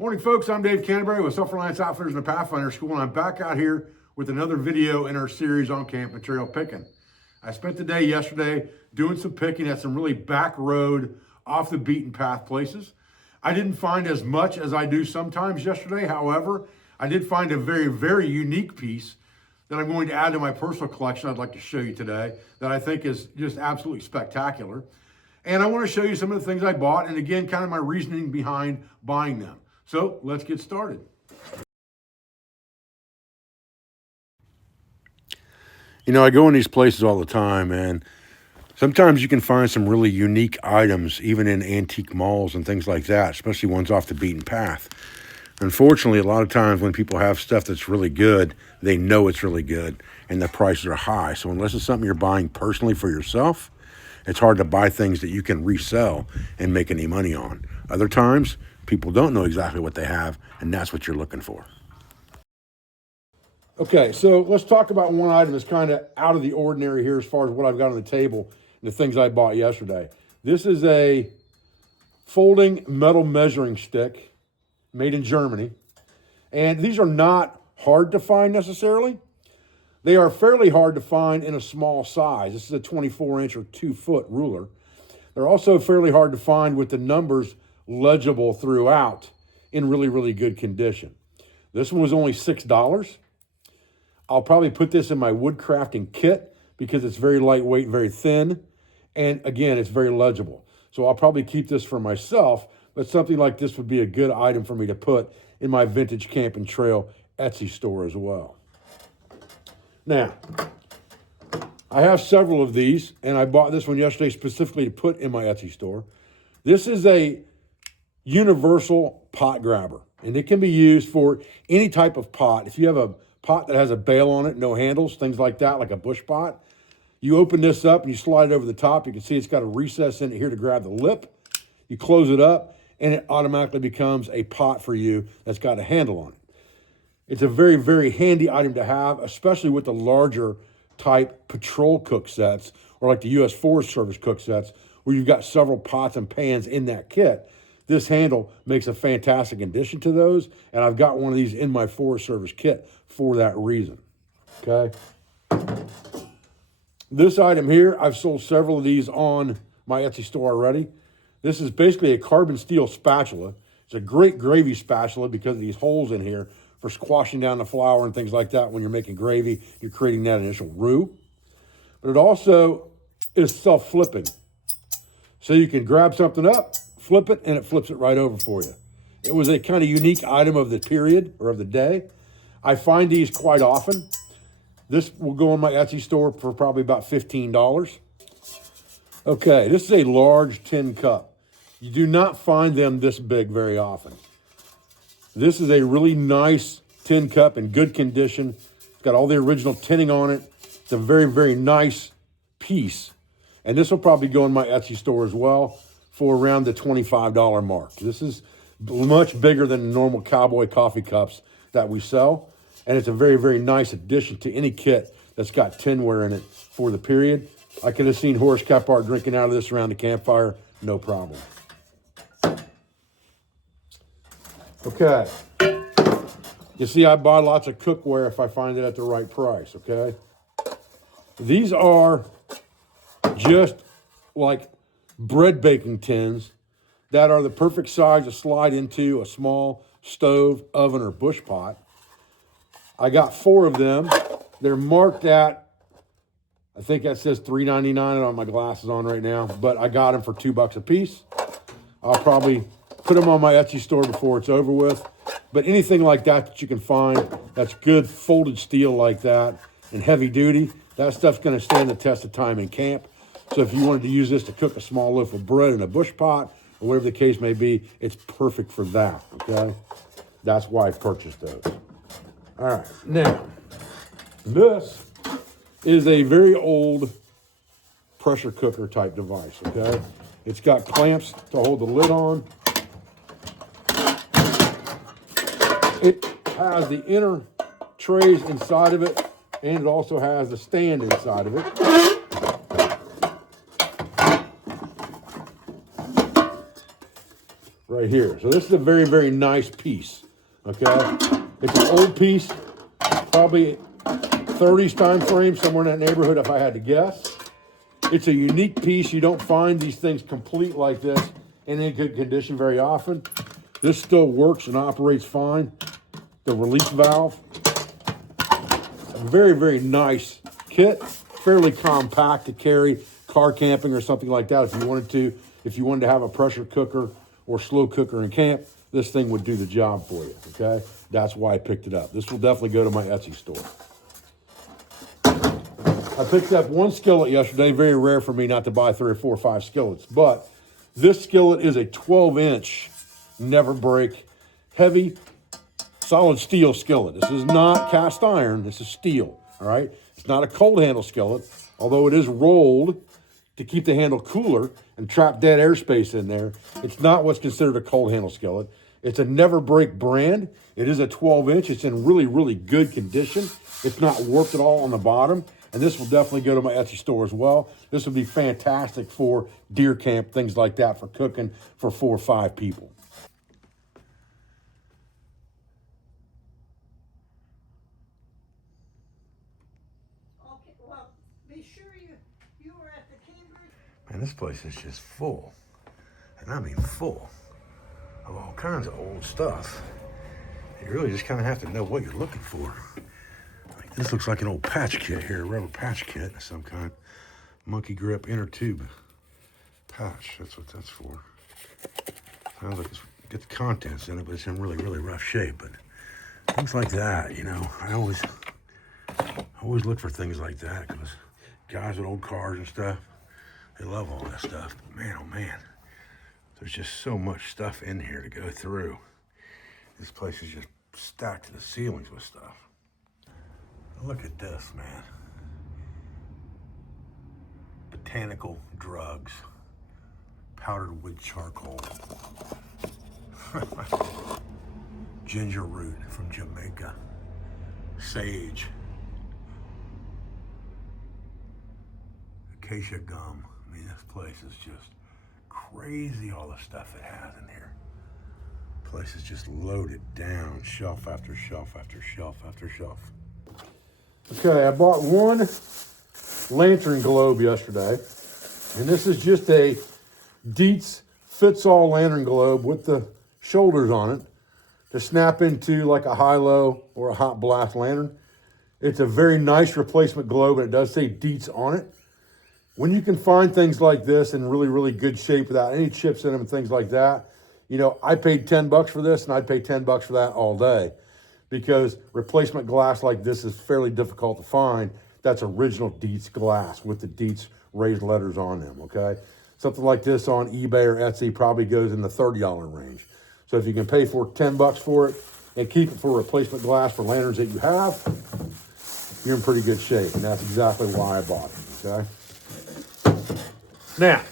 Morning, folks. I'm Dave Canterbury with Self-Reliance Outfitters and the Pathfinder School, and I'm back out here with another video in our series on camp material picking. I spent the day yesterday doing some picking at some really back road, off the beaten path places. I didn't find as much as I do sometimes yesterday. However, I did find a very, very unique piece that I'm going to add to my personal collection I'd like to show you today that I think is just absolutely spectacular. And I want to show you some of the things I bought and again, kind of my reasoning behind buying them. So let's get started. You know, I go in these places all the time, and sometimes you can find some really unique items, even in antique malls and things like that, especially ones off the beaten path. Unfortunately, a lot of times when people have stuff that's really good, they know it's really good, and the prices are high. So unless it's something you're buying personally for yourself, it's hard to buy things that you can resell and make any money on. Other times, people don't know exactly what they have, and that's what you're looking for. Okay, so let's talk about one item that's kind of out of the ordinary here as far as what I've got on the table and the things I bought yesterday. This is a folding metal measuring stick made in Germany. And these are not hard to find necessarily. They are fairly hard to find in a small size. This is a 24-inch or 2-foot ruler. They're also fairly hard to find with the numbers legible throughout in really, really good condition. This one was only $6. I'll probably put this in my wood crafting kit because it's very lightweight, very thin. And again, it's very legible. So I'll probably keep this for myself, but something like this would be a good item for me to put in my vintage camp and trail Etsy store as well. Now, I have several of these, and I bought this one yesterday specifically to put in my Etsy store. This is a universal pot grabber, and it can be used for any type of pot. If you have a pot that has a bail on it, no handles, things like that, like a bush pot, you open this up and you slide it over the top. You can see it's got a recess in it here to grab the lip. You close it up, and it automatically becomes a pot for you that's got a handle on it. It's a very, very handy item to have, especially with the larger type patrol cook sets or like the U.S. Forest Service cook sets where you've got several pots and pans in that kit. This handle makes a fantastic addition to those, and I've got one of these in my Forest Service kit for that reason, okay? This item here, I've sold several of these on my Etsy store already. This is basically a carbon steel spatula. It's a great gravy spatula because of these holes in here for squashing down the flour and things like that when you're making gravy, you're creating that initial roux. But it also is self-flipping. So you can grab something up, flip it, and it flips it right over for you. It was a kind of unique item of the period or of the day. I find these quite often. This will go on my Etsy store for probably about $15. Okay, this is a large tin cup. You do not find them this big very often. This is a really nice tin cup in good condition. It's got all the original tinning on it. It's a very, very nice piece. And this will probably go in my Etsy store as well for around the $25 mark. This is much bigger than the normal cowboy coffee cups that we sell. And it's a very, very nice addition to any kit that's got tinware in it for the period. I could have seen Horace Kephart drinking out of this around the campfire, no problem. Okay. You see, I buy lots of cookware if I find it at the right price, okay? These are just like bread baking tins that are the perfect size to slide into a small stove, oven, or bush pot. I got 4 of them. They're marked at, I think that says $3.99. I don't have my glasses on right now, but I got them for $2 a piece. I'll probably put them on my Etsy store before it's over with. But anything like that that you can find that's good folded steel like that and heavy duty, that stuff's going to stand the test of time in camp. So if you wanted to use this to cook a small loaf of bread in a bush pot or whatever the case may be, it's perfect for that, okay? That's why I purchased those. All right, now, this is a very old pressure cooker type device, okay? It's got clamps to hold the lid on. It has the inner trays inside of it, and it also has the stand inside of it. right here. So this is a very, very nice piece, okay? It's an old piece, probably 30s time frame, somewhere in that neighborhood if I had to guess. It's a unique piece. You don't find these things complete like this in any good condition very often. This still works and operates fine. The release valve. A very, very nice kit. Fairly compact to carry car camping or something like that if you wanted to. If you wanted to have a pressure cooker or slow cooker in camp, this thing would do the job for you, okay? That's why I picked it up. This will definitely go to my Etsy store. I picked up one skillet yesterday. Very rare for me not to buy 3 or 4 or 5 skillets, but this skillet is a 12-inch, never break, heavy, solid steel skillet. This is not cast iron. This is steel, all right? It's not a cold handle skillet, although it is rolled to keep the handle cooler and trap dead airspace in there. It's not what's considered a cold handle skillet. It's a never break brand. It is a 12-inch. It's in really, really good condition. It's not warped at all on the bottom. And this will definitely go to my Etsy store as well. This would be fantastic for deer camp, things like that, for cooking for 4 or 5 people. Okay, well, be sure you were at the Canterbury. Man, this place is just full. And I mean full of all kinds of old stuff. You really just kind of have to know what you're looking for. Like this looks like an old patch kit here, a rubber patch kit of some kind. Monkey grip inner tube patch, that's what that's for. Sounds like it's got the contents in it, but it's in really, really rough shape. But things like that, you know, I always look for things like that because guys with old cars and stuff, they love all that stuff. But man, oh man, there's just so much stuff in here to go through. This place is just stacked to the ceilings with stuff. Look at this, man. Botanical drugs, powdered wood charcoal, ginger root from Jamaica, sage, acacia gum. I mean, this place is just crazy, all the stuff it has in here. Place is just loaded down, shelf after shelf after shelf after shelf. Okay, I bought one lantern globe yesterday, and this is just a Dietz fits-all lantern globe with the shoulders on it to snap into like a high-low or a hot blast lantern. It's a very nice replacement globe, and it does say Dietz on it. When you can find things like this in really, really good shape without any chips in them and things like that, you know, I paid $10 for this, and I'd pay $10 for that all day because replacement glass like this is fairly difficult to find. That's original Dietz glass with the Dietz raised letters on them, okay? Something like this on eBay or Etsy probably goes in the $30 range. So if you can pay for $10 for it and keep it for replacement glass for lanterns that you have, you're in pretty good shape, and that's exactly why I bought it, okay? Now,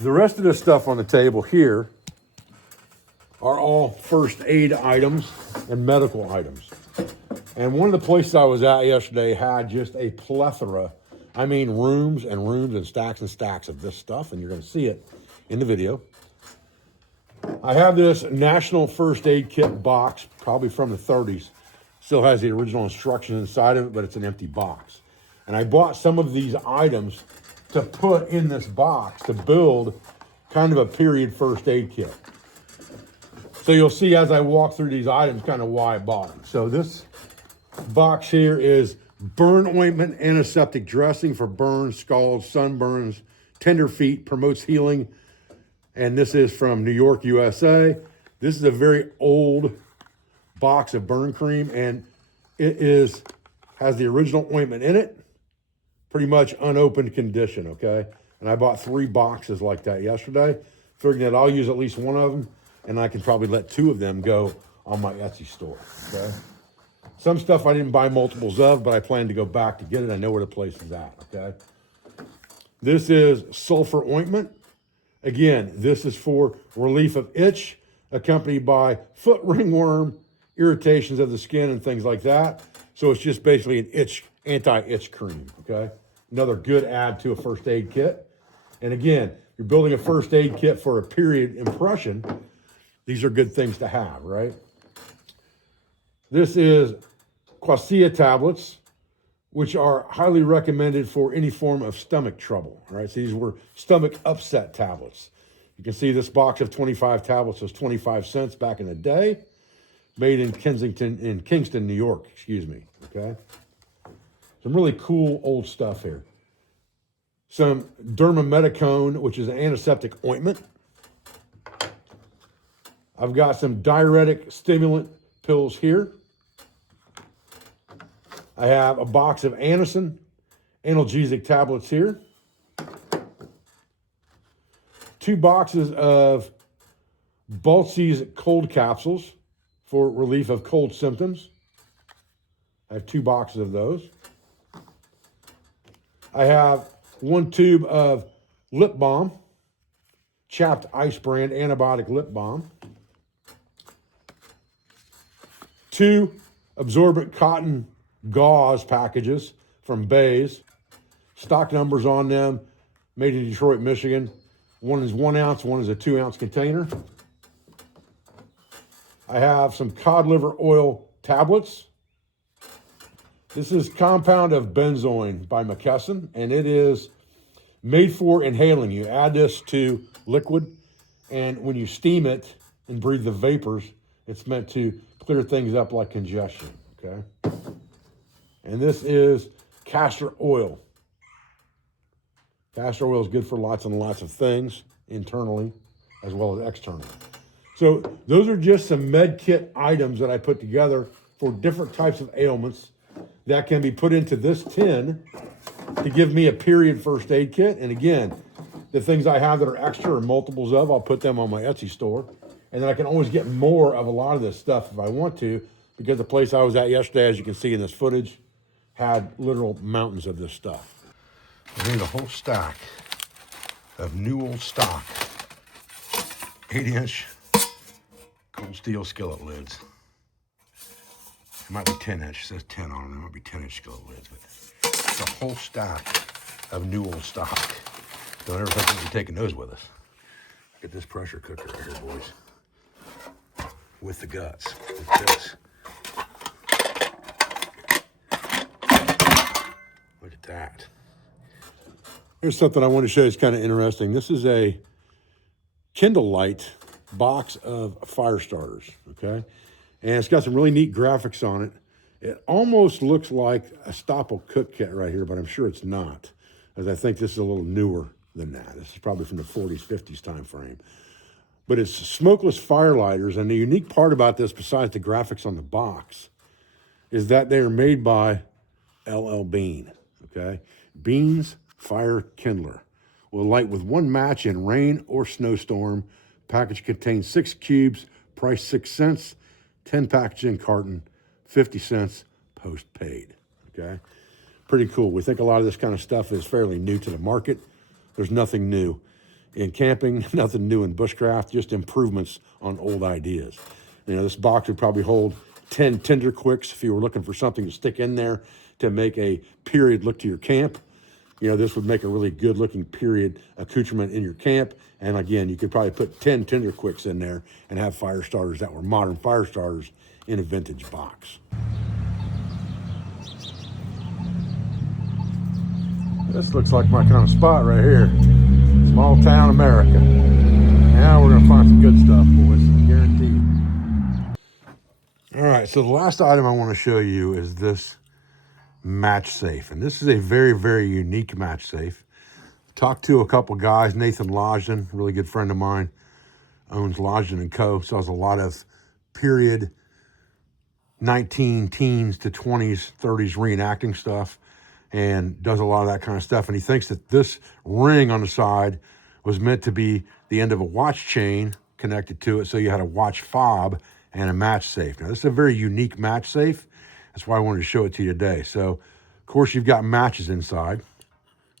the rest of the stuff on the table here are all first aid items and medical items. And one of the places I was at yesterday had just a plethora, I mean rooms and rooms and stacks of this stuff, and you're gonna see it in the video. I have this National First Aid Kit box, probably from the 30s. Still has the original instructions inside of it, but it's an empty box. And I bought some of these items to put in this box to build kind of a period first aid kit. So you'll see as I walk through these items kind of why I bought them. So this box here is burn ointment, antiseptic dressing for burns, scalds, sunburns, tender feet, promotes healing. And this is from New York, USA. This is a very old box of burn cream, and it has the original ointment in it, pretty much unopened condition, okay? And I bought 3 boxes like that yesterday, figuring that I'll use at least one of them, and I can probably let 2 of them go on my Etsy store, okay? Some stuff I didn't buy multiples of, but I plan to go back to get it. I know where the place is at, okay? This is sulfur ointment. Again, this is for relief of itch, accompanied by foot ringworm, irritations of the skin and things like that. So it's just basically an anti-itch cream, okay? Another good add to a first aid kit. And again, you're building a first aid kit for a period impression, these are good things to have, right? This is quassia tablets, which are highly recommended for any form of stomach trouble, right? So these were stomach upset tablets. You can see this box of 25 tablets was 25 cents back in the day, made in Kingston, New York, excuse me, okay? Some really cool old stuff here. Some dermamedicone, which is an antiseptic ointment. I've got some diuretic stimulant pills here. I have a box of Anacin analgesic tablets here. 2 boxes of Baltze's cold capsules for relief of cold symptoms. I have 2 boxes of those. I have 1 tube of lip balm, Chapped Ice brand antibiotic lip balm. 2 absorbent cotton gauze packages from Bays. Stock numbers on them, made in Detroit, Michigan. One is 1 ounce, one is a 2 ounce container. I have some cod liver oil tablets. This is compound of benzoin by McKesson, and it is made for inhaling. You add this to liquid, and when you steam it and breathe the vapors, it's meant to clear things up like congestion, okay? And this is castor oil. Castor oil is good for lots and lots of things, internally as well as externally. So those are just some med kit items that I put together for different types of ailments that can be put into this tin to give me a period first aid kit. And again, the things I have that are extra or multiples of, I'll put them on my Etsy store. And then I can always get more of a lot of this stuff if I want to, because the place I was at yesterday, as you can see in this footage, had literal mountains of this stuff. I made a whole stack of new old stock 8-inch cold steel skillet lids. It might be 10-inch, it says 10 on them. It might be 10-inch skillet lids, but it's a whole stack of new old stock. Don't ever think we'll be taking those with us. Look at this pressure cooker right here, boys. With the guts, with this. Look at that. Here's something I want to show you. It's kind of interesting. This is a Kindle Light box of fire starters, okay? And it's got some really neat graphics on it. It almost looks like a Stopple cook kit right here, but I'm sure it's not, as I think this is a little newer than that. This is probably from the 40s, 50s time frame. But it's smokeless fire lighters, and the unique part about this, besides the graphics on the box, is that they are made by LL Bean, okay? Bean's Fire Kindler will light with 1 match in rain or snowstorm. Package contains 6 cubes, price 6 cents, 10 package in carton, 50 cents post-paid, okay? Pretty cool. We think a lot of this kind of stuff is fairly new to the market. There's nothing new in camping, nothing new in bushcraft, just improvements on old ideas. You know, this box would probably hold 10 Tinder Quicks if you were looking for something to stick in there to make a period look to your camp. You know, this would make a really good looking period accoutrement in your camp. And again, you could probably put 10 Tinder Quicks in there and have fire starters that were modern fire starters in a vintage box. This looks like my kind of spot right here. Small town America. Now we're gonna find some good stuff, boys, guaranteed. All right, so the last item I wanna show you is this match safe. And this is a very, very unique match safe. Talked to a couple guys, Nathan Lodgen, a really good friend of mine, owns Lodgen & Co. Sells a lot of period 19 teens to 20s, 30s reenacting stuff, and does a lot of that kind of stuff. And he thinks that this ring on the side was meant to be the end of a watch chain connected to it, so you had a watch fob and a match safe. Now, this is a very unique match safe. That's why I wanted to show it to you today. So, of course, you've got matches inside,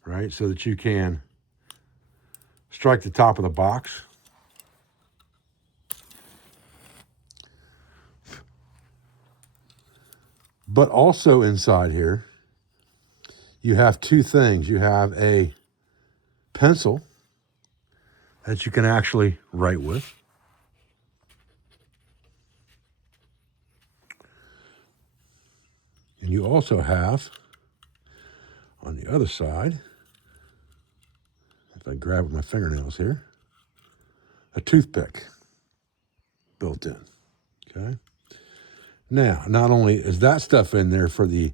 right, so that you can strike the top of the box. But also inside here, you have 2 things. You have a pencil that you can actually write with. And you also have, on the other side, if I grab with my fingernails here, a toothpick built in, okay? Now, not only is that stuff in there for the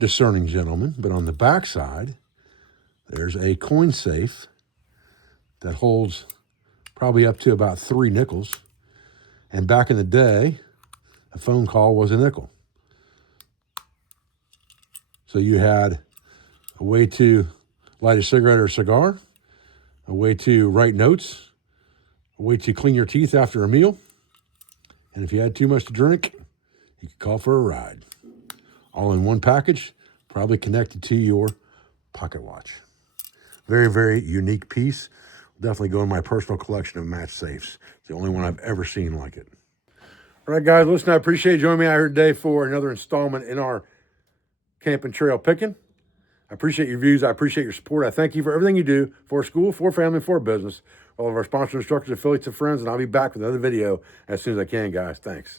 discerning gentleman, but on the back side, there's a coin safe that holds probably up to about 3 nickels. And back in the day, a phone call was a nickel. So you had a way to light a cigarette or a cigar, a way to write notes, a way to clean your teeth after a meal. And if you had too much to drink, you could call for a ride. All in one package, probably connected to your pocket watch. Very, very unique piece. Definitely go in my personal collection of match safes. It's the only one I've ever seen like it. All right, guys, listen, I appreciate you joining me out here today for another installment in our camping trail picking. I appreciate your views. I appreciate your support. I thank you for everything you do for school, for family, for business. All of our sponsors, instructors, affiliates, and friends, and I'll be back with another video as soon as I can, guys. Thanks.